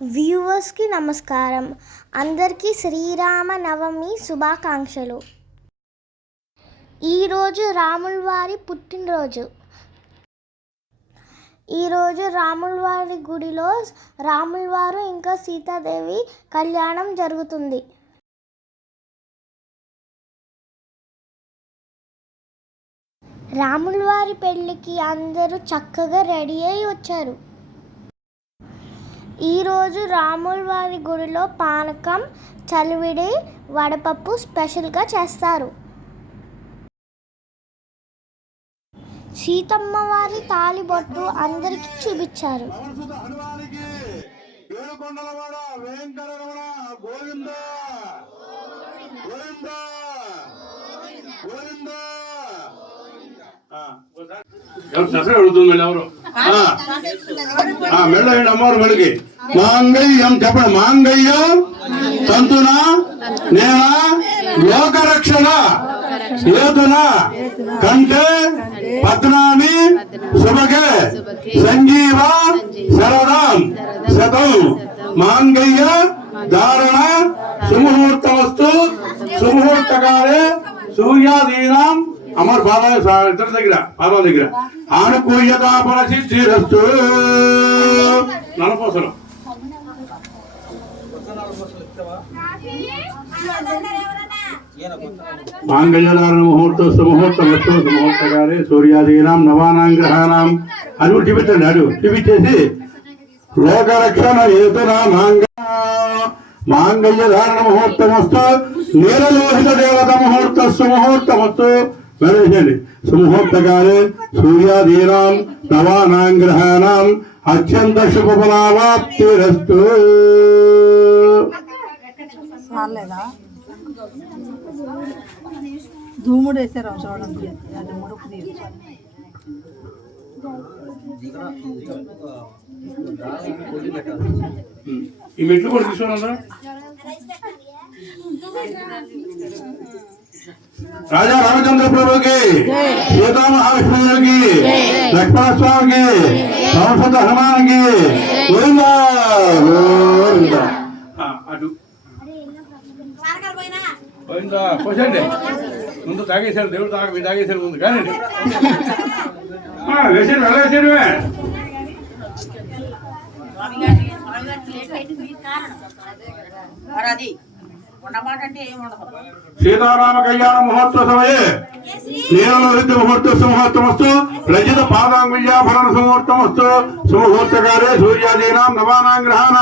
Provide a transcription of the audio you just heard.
వ్యూవర్స్కి నమస్కారం. అందరికీ శ్రీరామ నవమి శుభాకాంక్షలు. ఈరోజు రాముల వారి పుట్టినరోజు. ఈరోజు రాముల వారి గుడిలో రాముల వారు ఇంకా సీతాదేవి కళ్యాణం జరుగుతుంది. రాముల వారి పెళ్ళికి అందరూ చక్కగా రెడీ అయి వచ్చారు. ఈరోజు రాముల వారి గుడిలో పానకం, చలివిడి, వడపప్పు స్పెషల్గా చేస్తారు. సీతమ్మ వారి తాళిబొట్టు అందరికీ చూపించారు. అమ్మవారు మెళ్ళకి మాంగళ్యం చెప్పండి. మాంగళ్యం తంతున నేన లోకరక్షణ ఏతున కంటే పద్నామి శుభగే సంజీవ శరదం శతం మాంగళ్య ధారణ సుముహూర్తమస్తు సుముహూర్తకాలే సూర్యాదీనాం అమర్ బాబా ఇద్దరి దగ్గర బాబా దగ్గర ఆనుకూల్యతాపన సిద్ధిరస్తు. నలపోసలు మాంగళ్యధారణ ముహూర్తస్తు ముహూర్తమస్తు ముహూర్తకాలే సూర్యాదీనాం నవానాం గ్రహాణం అని కూడా చూపించండి. అడు చూపించేసి లోకరక్షణ ఏతునా మాంగళ్యధారణ ముహూర్తమస్తు నీలలోహిత దేవత ముహూర్తస్సు ముహూర్తమస్తు గణేశండి. సుముహూర్తకాలే సూర్యాదీనాం నవానాం గ్రహాణం అత్యంత శుభఫలావాప్తిరస్తు. ధూముడు వేసారు చూడండి. ఈ మెట్లు కూడా తీసుకోవాలా? రాజా రామచంద్ర ప్రభుకి, సీతా మహావిష్ణువుకి, లక్ష్మణ స్వామికి, సంస్కృత హనుమానికి గోవిందా గోవిందా. అటు గోవిందా పోసండి. ముందు తాగేశారు దేవుడు మీరు తాగేశారు ముందు కానీ వేసారు వెళ్ళేసారు. సీతారామ కళ్యాణ మహోత్సవ సమయే నీలలోహిత ముహూర్తస్సు ముహూర్తమస్తు రజిత పాదాంగుల్యాభరణ సుముహూర్తమస్తు సుముహూర్తకాలే సూర్యాదీనాం నవానాం గ్రహాణాం